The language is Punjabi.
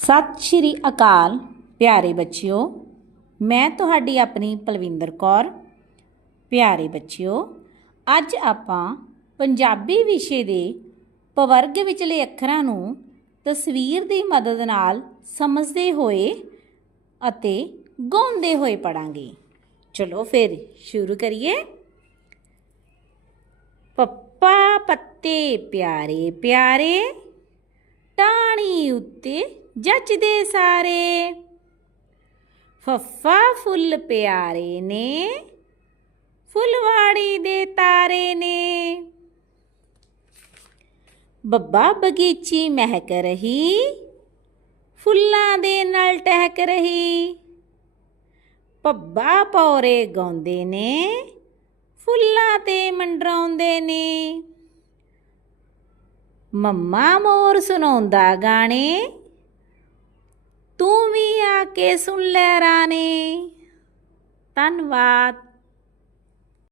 ਸਤਿ ਸ਼੍ਰੀ ਅਕਾਲ ਪਿਆਰੇ ਬੱਚਿਓ, ਮੈਂ ਤੁਹਾਡੀ ਆਪਣੀ ਪਲਵਿੰਦਰ ਕੌਰ। ਪਿਆਰੇ ਬੱਚਿਓ, ਅੱਜ ਆਪਾਂ ਪੰਜਾਬੀ ਵਿਸ਼ੇ ਦੇ ਪਵਰਗ ਵਿਚਲੇ ਅੱਖਰਾਂ ਨੂੰ ਤਸਵੀਰ ਦੀ ਮਦਦ ਨਾਲ ਸਮਝਦੇ ਹੋਏ ਅਤੇ ਗਾਉਂਦੇ ਹੋਏ ਪੜਾਂਗੇ ਚਲੋ ਫਿਰ ਸ਼ੁਰੂ ਕਰੀਏ। ਪੱਪਾ ਪੱਤੇ ਪਿਆਰੇ ਪਿਆਰੇ ਟਾਣੀ ਉੱਤੇ ਜੱਚਦੇ ਸਾਰੇ। ਫੱਫਾ ਫੁੱਲ ਪਿਆਰੇ ਨੇ, ਫੁੱਲਵਾੜੀ ਦੇ ਤਾਰੇ ਨੇ। ਬੱਬਾ ਬਗੀਚੀ ਮਹਿਕ ਰਹੀ, ਫੁੱਲਾਂ ਦੇ ਨਾਲ ਟਹਿਕ ਰਹੀ। ਪੱਬਾ ਪੌਰੇ ਗਾਉਂਦੇ ਨੇ, ਫੁੱਲਾਂ ਤੇ ਮੰਡਰਾਉਂਦੇ ਨੇ। ਮੰਮਾ ਮੋਰ ਸੁਣਾਉਂਦਾ ਗਾਣੇ ਕੇ ਸੁਣ ਲੈ ਰਾਣੇ। ਧੰਨਵਾਦ।